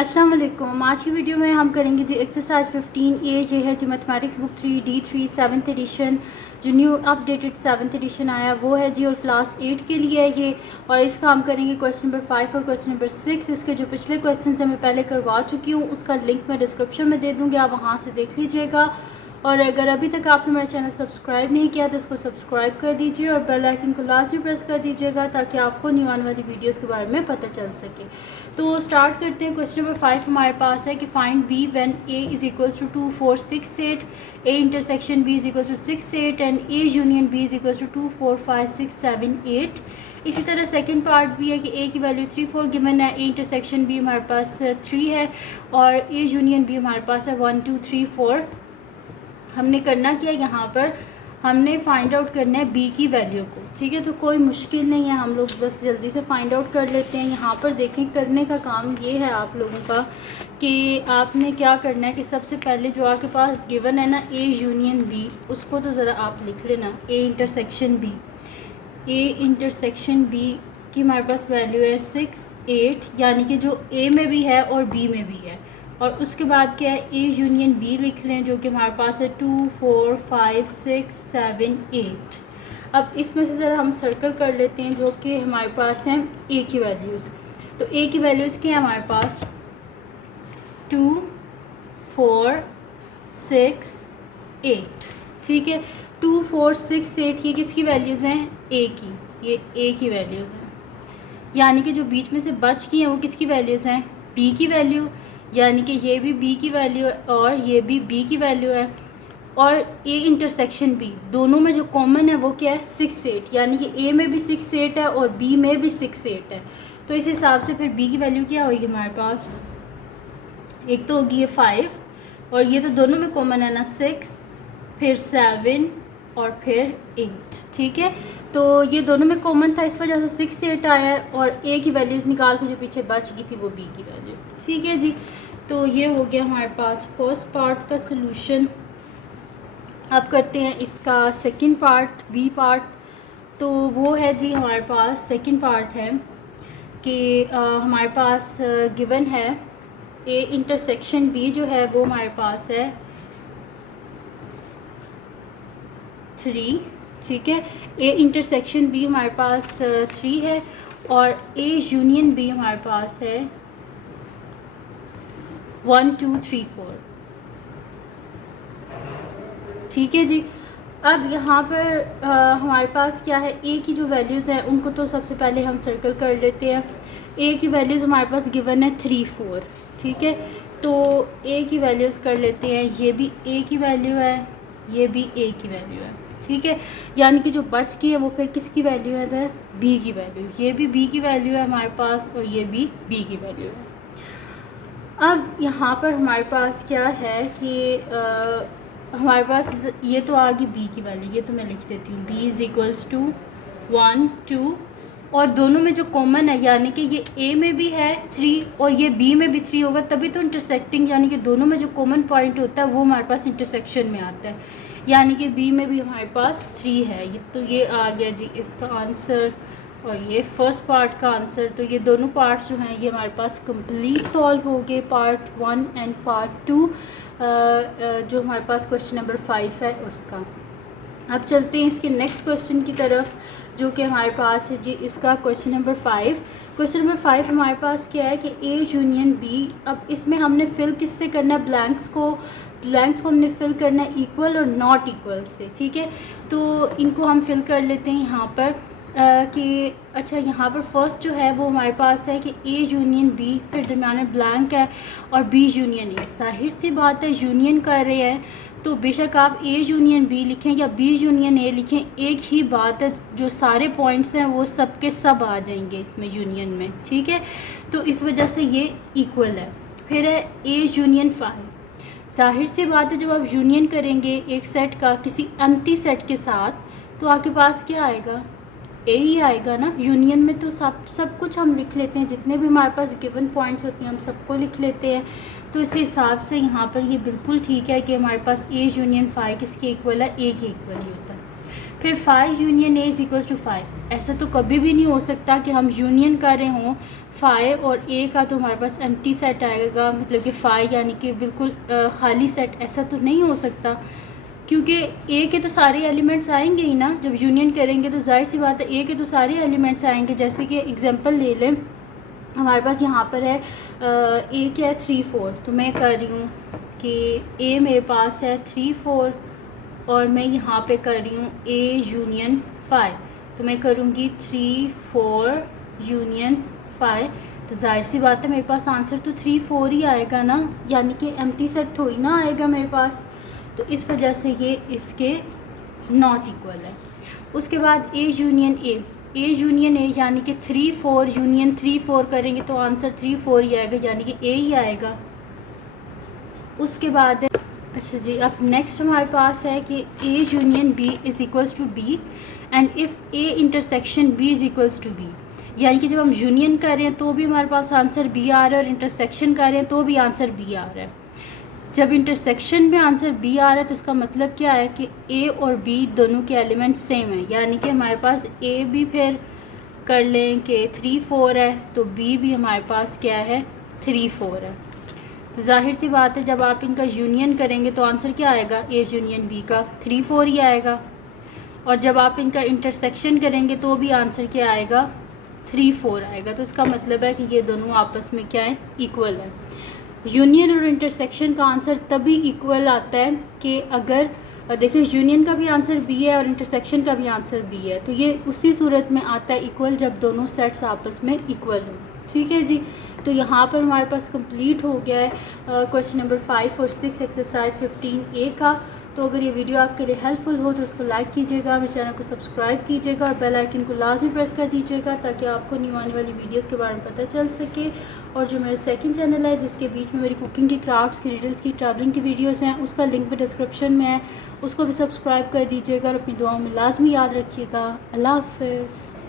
अस्सलाम वालेकुम। आज की वीडियो में हम करेंगे जी एक्सरसाइज 15A ये है जी mathematics book 3D3 7th edition, जो न्यू अपडेटेड 7th एडिशन आया वो है जी, और क्लास 8 के लिए है ये। और इसका हम करेंगे क्वेश्चन नंबर 5 और क्वेश्चन नंबर 6। इसके जो पिछले क्वेश्चन हैं मैं पहले करवा चुकी हूँ, उसका लिंक मैं डिस्क्रिप्शन में दे दूँगी, आप वहाँ से देख लीजिएगा। और अगर अभी तक आपने मेरा चैनल सब्सक्राइब नहीं किया तो उसको सब्सक्राइब कर दीजिए और बेल आइकन को लाजमी प्रेस कर दीजिएगा ताकि आपको न्यू आने वाली वीडियोस के बारे में पता चल सके। तो स्टार्ट करते हैं। क्वेश्चन नंबर 5 हमारे पास है कि find B when A is equal to 2 4 6 8, A intersection B is equal to 6 8 and A union B is equal to 2 4 5 6 7 8। इसी तरह सेकंड पार्ट भी है कि ए की वैल्यू 3 4 गिवन है, ए इंटरसेक्शन बी हमारे पास 3 है और ए यूनियन बी हमारे पास है 1 2 3 4। हमने करना क्या है, यहाँ पर हमने फाइंड आउट करना है बी की वैल्यू को। ठीक है, तो कोई मुश्किल नहीं है, हम लोग बस जल्दी से फाइंड आउट कर लेते हैं। यहाँ पर देखें, करने का काम ये है आप लोगों का कि आपने क्या करना है कि सबसे पहले जो आपके पास गिवन है ना ए यूनियन बी, उसको तो ज़रा आप लिख लेना। A intersection B, A intersection B की हमारे पास वैल्यू है 6 8, यानी कि जो ए में भी है और बी में भी है। और उसके बाद क्या है, ए यूनियन बी लिख लें जो कि हमारे पास है 2 4 5 6 7 8। अब इसमें से ज़रा हम सर्कल कर लेते हैं जो कि हमारे पास हैं ए की वैल्यूज़। तो ए की वैल्यूज़ क्या है हमारे पास 2 4 6 8। ठीक है, 2 4 6 8 ये किसकी वैल्यूज़ हैं, ए की, ये ए की वैल्यूज़ हैं। यानी कि जो बीच में से बच गई हैं वो किसकी वैल्यूज़ हैं, बी की वैल्यू, यानी कि ये भी बी की वैल्यू है और ये भी बी की वैल्यू है। और ए इंटरसेक्शन बी, दोनों में जो कॉमन है वो क्या है 6 8, यानी कि ए में भी 6 8 है और बी में भी 6 8 है। तो इस हिसाब से फिर बी की वैल्यू क्या होगी हमारे पास, एक तो होगी ये 5 और ये तो दोनों में कॉमन है ना 6, फिर 7 और फिर 8। ठीक है, तो ये दोनों में कॉमन था, इस वजह से 6 8 आया है और ए की वैल्यूज़ निकाल के जो पीछे बच गई थी वो बी की वैल्यू। ठीक है जी, तो ये हो गया हमारे पास फर्स्ट पार्ट का सलूशन। अब करते हैं इसका सेकंड पार्ट, बी पार्ट। तो वो है जी हमारे पास सेकंड पार्ट है कि हमारे पास गिवन है ए इंटरसेक्शन बी जो है वो हमारे पास है 3। ठीक है, ए इंटरसेक्शन बी हमारे पास 3 है और ए यूनियन बी हमारे पास है 1 2 3 4। ठीक है जी, अब यहाँ पर हमारे पास क्या है, ए की जो वैल्यूज़ हैं उनको तो सबसे पहले हम सर्कल कर लेते हैं। ए की वैल्यूज़ हमारे पास गिवन है 3 4। ठीक है, तो ए की वैल्यूज़ कर लेते हैं, ये भी ए की वैल्यू है, ये भी ए की वैल्यू है। ठीक है, यानी कि जो बच गई है वो फिर किसकी वैल्यू है इधर, बी की वैल्यू, ये भी बी की वैल्यू है हमारे पास और ये भी बी की वैल्यू है। अब यहाँ पर हमारे पास क्या है कि हमारे पास ये तो आ गई बी की वैल्यू, ये तो मैं लिख देती हूँ, बी इज़ इक्वल्स टू 1 2 और दोनों में जो कॉमन है यानी कि ये ए में भी है 3 और ये बी में भी 3 होगा, तभी तो इंटरसेक्टिंग, यानी कि दोनों में जो कॉमन पॉइंट होता है वो हमारे पास इंटरसेक्शन में आता है, यानी कि बी में भी हमारे पास 3 है। ये तो ये आ गया जी इसका आंसर और ये फर्स्ट पार्ट का आंसर। तो ये दोनों पार्ट्स जो हैं ये हमारे पास कंप्लीट सॉल्व हो गए, पार्ट 1 एंड पार्ट 2 जो हमारे पास क्वेश्चन नंबर 5 है उसका। अब चलते हैं इसके नेक्स्ट क्वेश्चन की तरफ जो कि हमारे पास है जी इसका क्वेश्चन नंबर 5। क्वेश्चन नंबर 5 हमारे पास क्या है कि ए यूनियन बी। अब इसमें हमने फिल किससे करना है, ब्लैंक्स को हमने फिल करना है इक्वल और नॉट इक्वल से। ठीक है, तो इनको हम फिल कर लेते हैं यहाँ पर कि अच्छा यहाँ पर फर्स्ट जो है वो हमारे पास है कि ए यूनियन बी, फिर दरम्यान में ब्लैंक है और बी यूनियन ए। जाहिर सी बात है यूनियन कर रहे हैं तो बेशक आप ए यूनियन बी लिखें या बी यूनियन ए लिखें, एक ही बात है, जो सारे पॉइंट्स हैं वो सब के सब आ जाएंगे इसमें यूनियन में। ठीक है, तो इस वजह से ये इक्वल है। फिर है ए यूनियन 5। जाहिर सी बात है जब आप यूनियन करेंगे एक सेट का किसी एम्प्टी सेट के साथ तो आपके पास क्या आएगा, ए ही आएगा ना। यूनियन में तो सब कुछ हम लिख लेते हैं, जितने भी हमारे पास गिवन पॉइंट्स होती हैं हम सबको लिख लेते हैं। तो इस हिसाब से यहाँ पर ये बिल्कुल ठीक है कि हमारे पास ए यूनियन 5 किसके इक्वल है, ए के इक्वल ही होता है। फिर five union A is equals to five. ऐसा तो कभी भी नहीं हो सकता कि हम यूनियन कर रहे हों फाइव और ए का, तो हमारे पास एम्प्टी सेट आएगा, मतलब कि फाइव यानी कि बिल्कुल खाली सेट। ऐसा तो नहीं हो सकता, क्योंकि ए के तो सारे एलिमेंट्स आएंगे ही ना। जब यूनियन करेंगे तो जाहिर सी बात है ए के तो सारे एलिमेंट्स आएंगे। जैसे कि एग्जांपल ले लें, हमारे पास यहाँ पर है ए क्या है 3 4, तो मैं कर रही हूँ कि ए मेरे पास है 3 4 और मैं यहाँ पे कर रही हूँ ए यूनियन 5, तो मैं करूँगी 3 4 यूनियन 5। तो जाहिर सी बात है मेरे पास आंसर तो 3 4 ही आएगा ना, यानी कि एम्प्टी सेट थोड़ी ना आएगा मेरे पास। तो इस वजह से ये इसके नॉट इक्वल है। उसके बाद ए यूनियन ए यानी कि 3 4 यूनियन 3 4 करेंगे तो आंसर 3 4 ही आएगा, यानी कि ए ही आएगा। उसके बाद अच्छा जी, अब नेक्स्ट हमारे पास है कि A union B is equals to B and if A intersection B is equals to B. यानी कि जब हम यूनियन कर रहे हैं तो भी हमारे पास आंसर बी आ रहा है, और इंटरसेक्शन कर रहे हैं तो भी आंसर बी आ रहा है। जब इंटरसेक्शन में आंसर बी आ रहा है तो इसका मतलब क्या है कि ए और बी दोनों के एलिमेंट सेम हैं, यानी कि हमारे पास ए भी फिर कर लें कि 3 4 है, तो बी भी हमारे पास क्या है 3 4 है। तो जाहिर सी बात है जब आप इनका यूनियन करेंगे तो आंसर क्या आएगा, ए यूनियन बी का 3 4 ही आएगा। और जब आप इनका इंटरसेक्शन करेंगे तो भी आंसर क्या आएगा 3 4 आएगा। तो इसका मतलब है कि ये दोनों आपस में क्या है, इक्वल है। यूनियन और इंटरसेक्शन का आंसर तभी इक्वल आता है कि अगर देखिए यूनियन का भी आंसर बी है और इंटरसेक्शन का भी आंसर बी है, तो ये उसी सूरत में आता है इक्वल जब दोनों सेट्स आपस में इक्वल हो। ठीक है जी, तो यहाँ पर हमारे पास कंप्लीट हो गया है क्वेश्चन नंबर 5 और 6 एक्सरसाइज 15A का। तो अगर ये वीडियो आपके लिए हेल्पफुल हो तो उसको लाइक कीजिएगा, मेरे चैनल को सब्सक्राइब कीजिएगा और बेल आइकन को लाजमी प्रेस कर दीजिएगा ताकि आपको न्यू आने वाली वीडियोस के बारे में पता चल सके। और जो मेरा सेकंड चैनल है जिसके बीच में मेरी कुकिंग की, क्राफ्ट्स की, रिडल्स की, ट्रैवलिंग की वीडियोस हैं, उसका लिंक भी डिस्क्रिप्शन में है, उसको भी सब्सक्राइब कर दीजिएगा और अपनी दुआओं में लाजमी याद रखिएगा। अल्लाह हाफ़िज़।